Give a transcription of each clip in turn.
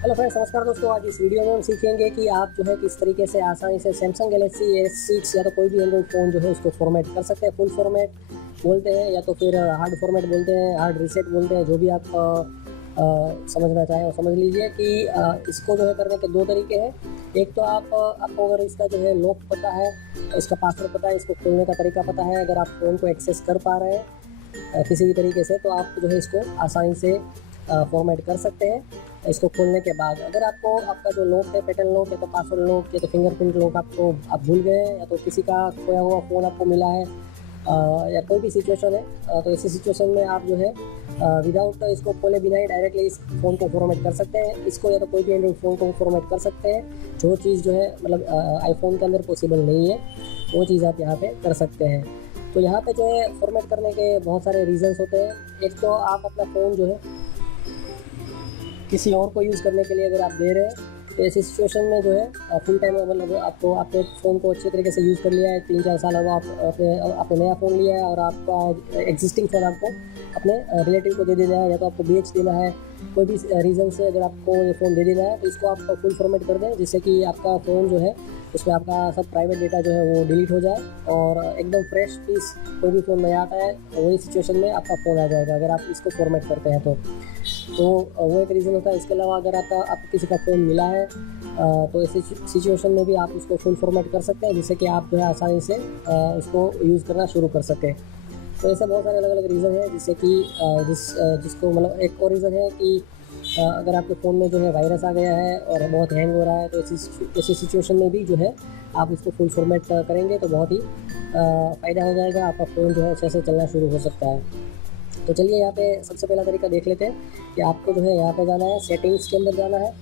Hello friends, नमस्कार दोस्तों। आज इस वीडियो में हम सीखेंगे कि आप जो है किस तरीके से आसानी से सैमसंग गैलेक्सी S6 या तो कोई भी एंड्रॉइड फ़ोन जो है उसको फॉर्मेट कर सकते हैं। फुल फॉर्मेट बोलते हैं या तो फिर हार्ड फॉर्मेट बोलते हैं, हार्ड रीसेट बोलते हैं, जो भी आप समझना चाहें वो समझ लीजिए कि इसको जो है करने के दो तरीके हैं। एक तो आपको अगर इसका जो है लॉक पता है, इसका पासवर्ड पता है, इसको खोलने का तरीका पता है, अगर आप फ़ोन को एक्सेस कर पा रहे हैं किसी भी तरीके से, तो आप जो है इसको आसानी से फॉर्मेट कर सकते हैं। इसको खोलने के बाद अगर आपको आपका जो लॉक है, पैटर्न लॉक या तो पासवर्ड लॉक या तो फिंगरप्रिंट लॉक आपको आप भूल गए हैं, या तो किसी का खोया हुआ फ़ोन आपको मिला है, या कोई भी सिचुएशन है, तो ऐसी सिचुएशन में आप जो है विदाउट इसको खोले बिना ही डायरेक्टली इस फ़ोन को फॉर्मेट कर सकते हैं। इसको या तो कोई भी एंड्रॉइड फ़ोन को फॉर्मेट कर सकते हैं। जो चीज़ जो है मतलब आईफोन के अंदर पॉसिबल नहीं है, वो चीज़ आप यहाँ पे कर सकते हैं। तो यहाँ पे जो है फॉर्मेट करने के बहुत सारे रीजंस होते हैं। एक तो आप अपना फ़ोन जो है किसी और को यूज़ करने के लिए अगर आप दे रहे हैं, तो ऐसी सिचुएशन में जो है फुल टाइम मतलब आपको आपने फ़ोन को अच्छे तरीके से यूज़ कर लिया है, 3-4 साल अब आपने नया फ़ोन लिया है और आपका एग्जिस्टिंग फ़ोन आपको अपने रिलेटिव को दे देना है या तो आपको बेच देना है। कोई भी रीज़न से अगर आपको ये फ़ोन दे देना है, तो इसको आप फुल फॉर्मेट कर दें, जिससे कि आपका फ़ोन जो है उसमें आपका सब प्राइवेट डेटा जो है वो डिलीट हो जाए और एकदम फ्रेश पीस कोई भी फ़ोन नया आता है वही सिचुएशन में आपका फ़ोन आ जाएगा अगर आप इसको फॉर्मेट करते हैं तो वो एक रीज़न होता है। इसके अलावा अगर आपको किसी का फ़ोन मिला है तो ऐसी सिचुएशन में भी आप उसको फुल फॉर्मेट कर सकते हैं, जिससे कि आप जो है आसानी से उसको यूज़ करना शुरू कर सकें। तो ऐसे बहुत सारे अलग अलग रीज़न हैं, जिससे कि जिसको मतलब एक और रीज़न है कि अगर आपके फ़ोन में जो है वायरस आ गया है और बहुत हैंग हो रहा है, तो ऐसी सिचुएशन में भी जो है आप इसको फुल फॉर्मेट करेंगे तो बहुत ही फ़ायदा हो जाएगा। आपका फ़ोन जो है अच्छे से चलना शुरू हो सकता है। तो चलिए यहाँ पे सबसे पहला तरीका देख लेते हैं कि आपको जो है यहाँ पे जाना है, सेटिंग्स के अंदर जाना है।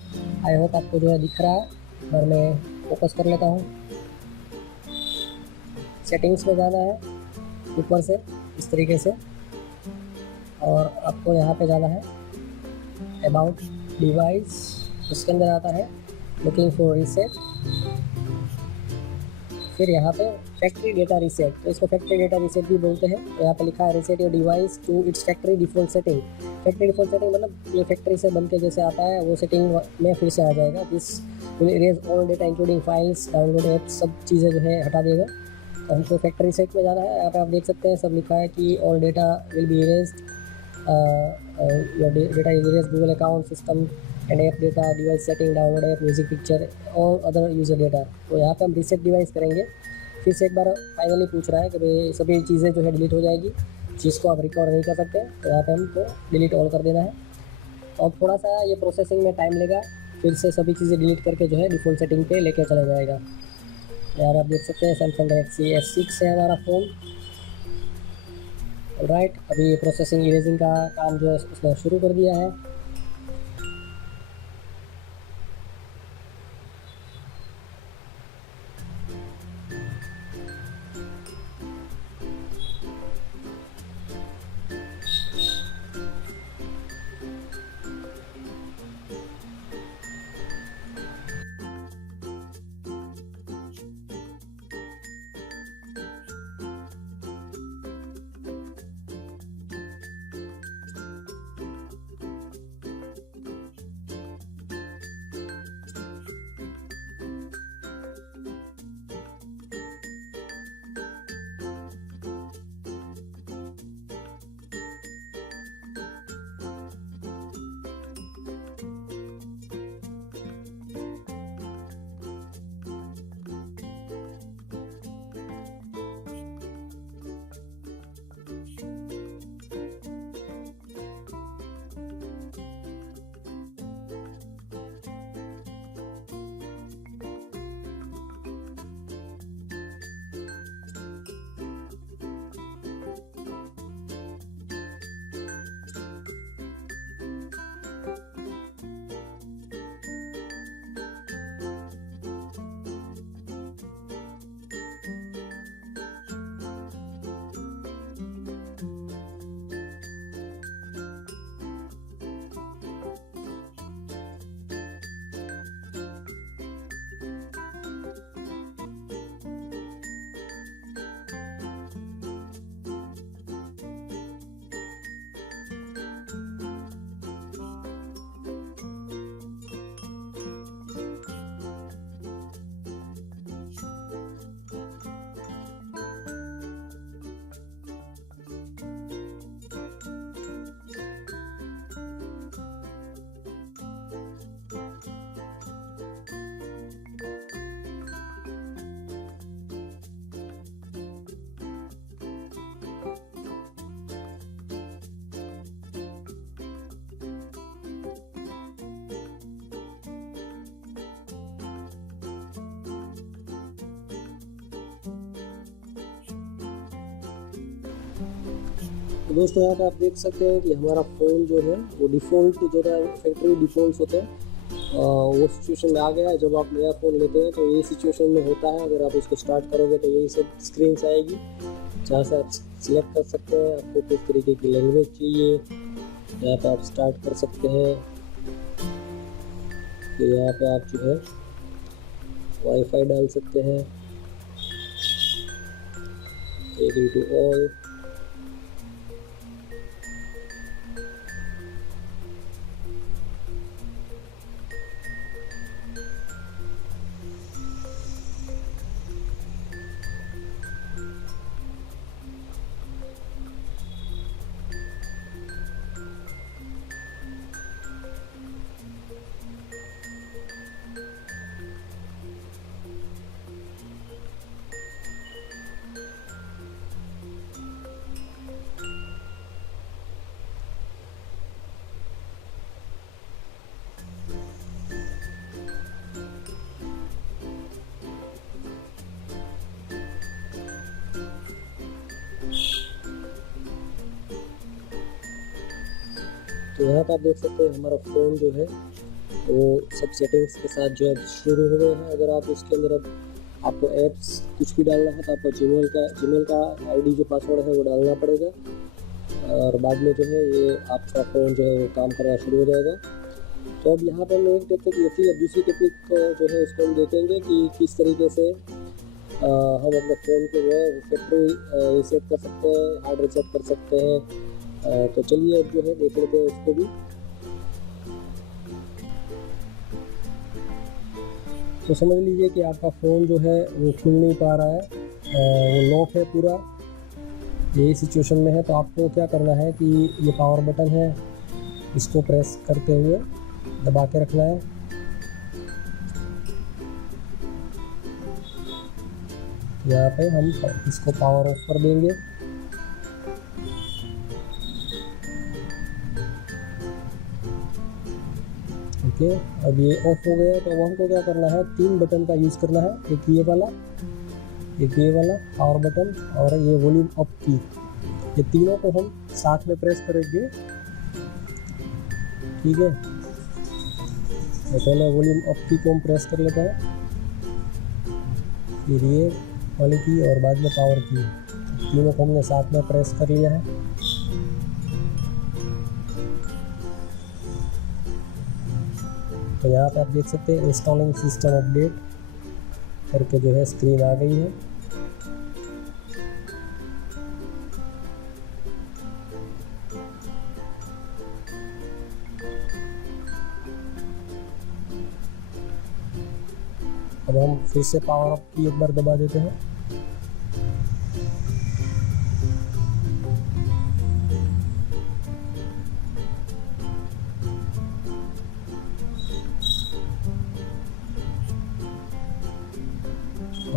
आई होप आपको जो है दिख रहा है, और मैं फोकस कर लेता हूँ। सेटिंग्स में जाना है ऊपर से इस तरीके से, और आपको यहाँ पे जाना है अबाउट डिवाइस। उसके अंदर आता है लुकिंग फॉर रीसेट, फिर यहाँ पे फैक्ट्री डेटा रीसेट, तो इसको फैक्ट्री डेटा रीसेट भी बोलते हैं। तो यहाँ पे लिखा है reset your device to its factory default setting. Factory default setting मतलब ये फैक्ट्री से बन के जैसे आता है वो सेटिंग में फिर से आ जाएगा। This will erase all data including files, download apps, सब चीज़ें जो है हटा देगा। तो हमको फैक्ट्री रीसेट में जाना है। यहाँ पे आप देख सकते हैं सब लिखा है कि all data will be erased, your data is erased, Google account, system and app data, device setting, download app, music, picture और अदर यूजर डेटा। तो यहाँ पे हम रीसेट डिवाइस करेंगे। फिर से एक बार फाइनली पूछ रहा है कि भाई सभी चीज़ें जो है डिलीट हो जाएगी जिसको आप रिकवर नहीं कर सकते, तो यहाँ पे हमको डिलीट ऑल कर देना है। और थोड़ा सा ये प्रोसेसिंग में टाइम लेगा, फिर से सभी चीज़ें डिलीट करके जो है डिफ़ॉल्ट सेटिंग पे लेके चला जाएगा। यार आप देख सकते हैं सैमसंग गैलेक्सी S6 है हमारा फ़ोन। राइट, अभी प्रोसेसिंग इरेजिंग का काम जो है उसने शुरू कर दिया है। तो दोस्तों यहाँ पे आप देख सकते हैं कि हमारा फ़ोन जो है वो डिफ़ॉल्ट जो है फैक्ट्री डिफ़ॉल्ट होते हैं वो सिचुएशन में आ गया है। जब आप नया फ़ोन लेते हैं तो ये सिचुएशन में होता है। अगर आप इसको स्टार्ट करोगे तो यही सब स्क्रीन आएगी, जहाँ से आप सिलेक्ट कर सकते हैं आपको किस तरीके की लैंग्वेज चाहिए। यहाँ पे आप स्टार्ट कर सकते हैं। तो यहाँ पे आप जो है वाईफाई डाल सकते हैं, एग्री टू ऑल। तो यहाँ पर आप देख सकते हैं हमारा फ़ोन जो है वो सब सेटिंग्स के साथ जो है शुरू हो गए हैं। अगर आप इसके अंदर अब आपको ऐप्स कुछ भी डालना है तो आपको जीमेल का आईडी जो पासवर्ड है वो डालना पड़ेगा, और बाद में जो है ये आपका फ़ोन जो है वो काम करना शुरू हो जाएगा। तो अब यहाँ पर हम एक टेक्निक देखी है, दूसरी टेक्निक जो है उसको हम देखेंगे कि किस तरीके से हम अपने फ़ोन को जो है फैक्ट्री रीसेट कर सकते हैं, हार्ड रीसेट कर सकते हैं। तो चलिए अब जो है देख लेते हैं उसको भी। तो समझ लीजिए कि आपका फ़ोन जो है वो खुल नहीं पा रहा है, वो लॉक है पूरा, यही सिचुएशन में है। तो आपको क्या करना है कि ये पावर बटन है, इसको प्रेस करते हुए दबा के रखना है। यहाँ पे हम इसको पावर ऑफ कर देंगे। ओके, अब ये ऑफ हो गया। तो अब हमको क्या करना है, 3 बटन का यूज़ करना है, एक ये वाला, एक ये वाला पावर बटन और ये वॉल्यूम अप की। ये तीनों को हम साथ में प्रेस करेंगे, ठीक है। तो पहले वॉल्यूम अप की को हम प्रेस कर लेते हैं, फिर ये वाली की और बाद में पावर की। तीनों को हमने साथ में प्रेस कर लिया है। तो यहाँ पे आप देख सकते हैं इंस्टॉलिंग सिस्टम अपडेट करके जो है स्क्रीन आ गई है। अब हम फिर से पावर अप की एक बार दबा देते हैं।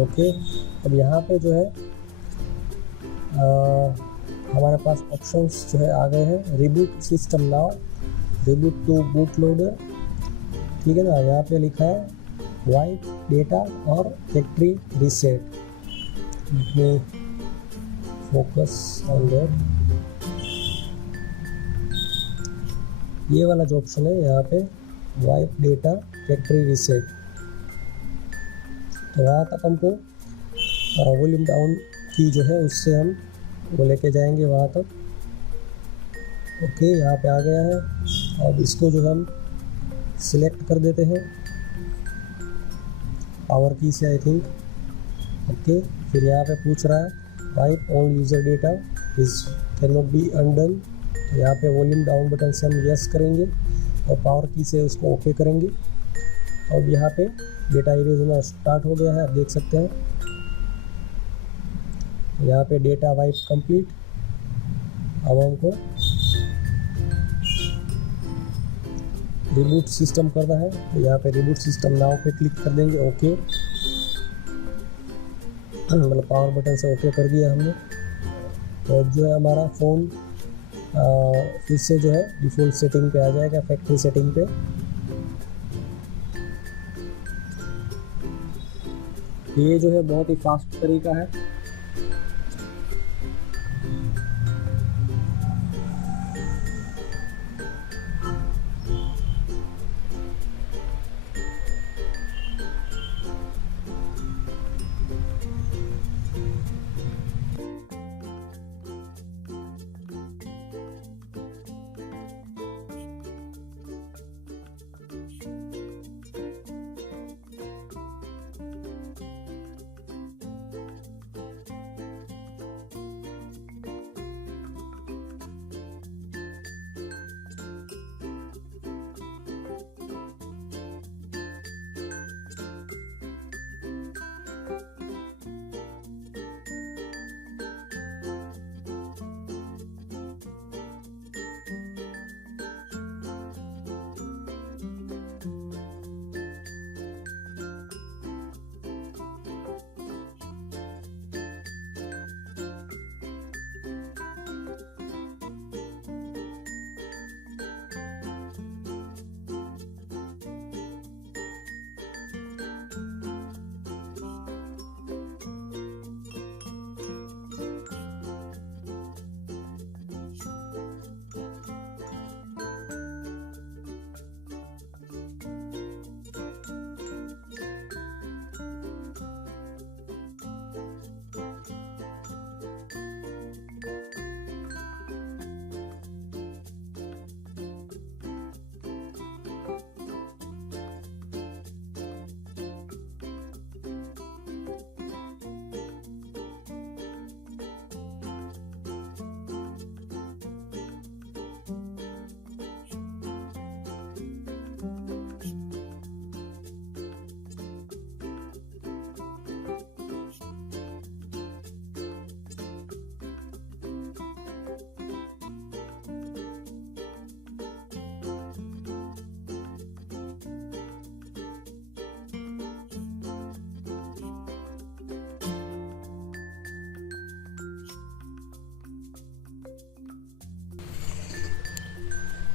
ओके, अब यहाँ पे जो है हमारे पास ऑप्शंस जो है आ गए हैं। Reboot system now, reboot to boot loader, ठीक है ना। यहाँ पे लिखा है वाइप डेटा और factory reset. Focus on that. ये वाला जो ऑप्शन है यहाँ पे वाइप डेटा फैक्ट्री रीसेट, तो वहाँ तक हमको वॉल्यूम डाउन की जो है उससे हम वो लेके जाएंगे वहाँ तक। ओके, यहाँ पे आ गया है। अब इसको जो हम सिलेक्ट कर देते हैं पावर की से, आई थिंक। ओके, फिर यहाँ पे पूछ रहा है wipe all user data is can not be undone. तो यहाँ पे वॉल्यूम डाउन बटन से हम यस करेंगे और पावर की से उसको ओके करेंगे। अब यहाँ पे डेटा इरेज होना स्टार्ट हो गया है, आप देख सकते हैं। यहाँ पे डेटा वाइप कंप्लीट। अब हमको रिबूट सिस्टम करना है, तो यहाँ पे रिबूट सिस्टम नाउ पे क्लिक कर देंगे। ओके, मतलब पावर बटन से ओके कर दिया हमने। तो अब जो है हमारा फ़ोन फिर से जो है डिफ़ॉल्ट सेटिंग पे आ जाएगा, फैक्ट्री सेटिंग पे। ये जो है बहुत ही फास्ट तरीका है।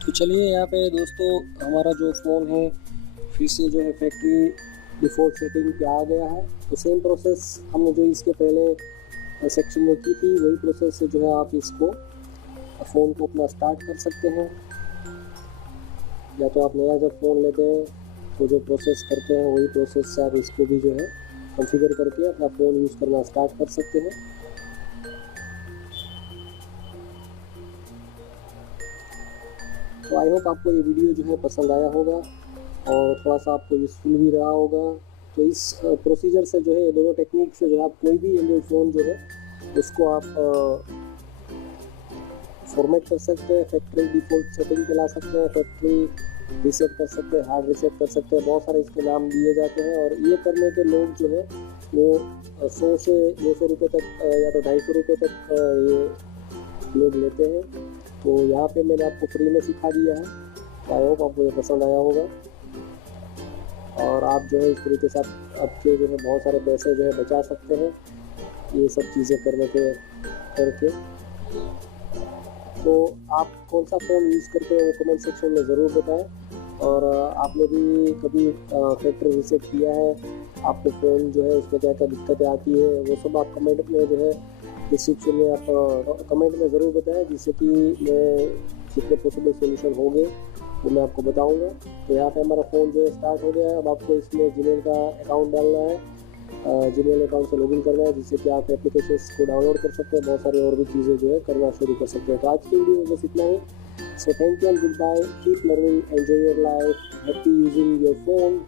तो चलिए यहाँ पे दोस्तों हमारा जो फ़ोन है फिर से जो है फैक्ट्री डिफ़ॉल्ट सेटिंग पे आ गया है। तो सेम प्रोसेस हमने जो इसके पहले सेक्शन में की थी वही प्रोसेस से जो है आप इसको फ़ोन को अपना स्टार्ट कर सकते हैं। या तो आप नया जब फ़ोन लेते हैं तो जो प्रोसेस करते हैं वही प्रोसेस से आप इसको भी जो है कॉन्फ़िगर करके अपना फ़ोन यूज़ करना स्टार्ट कर सकते हैं। तो आई होप आपको ये वीडियो जो है पसंद आया होगा और थोड़ा सा आपको यूज़फुल भी रहा होगा। तो इस प्रोसीजर से जो है ये दोनों टेक्निक से जो है आप कोई भी एंड्रॉइड फ़ोन जो है उसको आप फॉर्मेट कर सकते हैं, फैक्ट्री डिफ़ॉल्ट सेटिंग पे ला सकते हैं, फैक्ट्री रीसेट कर सकते हैं, हार्ड रीसेट कर सकते हैं, बहुत सारे इसके नाम दिए जाते हैं। और ये करने के लोग जो है वो 100 से 200 रुपये तक या तो 250 रुपये तक ये लोग लेते हैं। तो यहाँ पे मैंने आपको फ्री में सिखा दिया है। तो आई होप आपको ये पसंद आया होगा और आप जो है इस तरीके से आपके जो है बहुत सारे पैसे जो है बचा सकते हैं ये सब चीज़ें करके। तो आप कौन सा फ़ोन यूज़ करते हैं वो कमेंट सेक्शन में ज़रूर बताएं। और आपने भी कभी फैक्ट्री रीसेट किया है, आपको फ़ोन जो है उसमें क्या क्या दिक्कतें आती है वो सब आप कमेंट में जो है डिस्क्रिप्शन में आप कमेंट में ज़रूर बताएं, जिससे कि मैं जितने पॉसिबल सोल्यूशन होंगे वो मैं आपको बताऊंगा। तो यहाँ पे हमारा फ़ोन जो है स्टार्ट हो गया है। अब आपको इसमें जीमेल का अकाउंट डालना है, जीमेल अकाउंट से लॉगिन करना है, जिससे कि आप एप्लीकेशंस को डाउनलोड कर सकते हैं, बहुत सारी और भी चीज़ें जो है करना शुरू कर सकते हैं। तो आज की वीडियो में बस इतना ही। So thank you and goodbye, keep learning, enjoy your life, happy using your phone.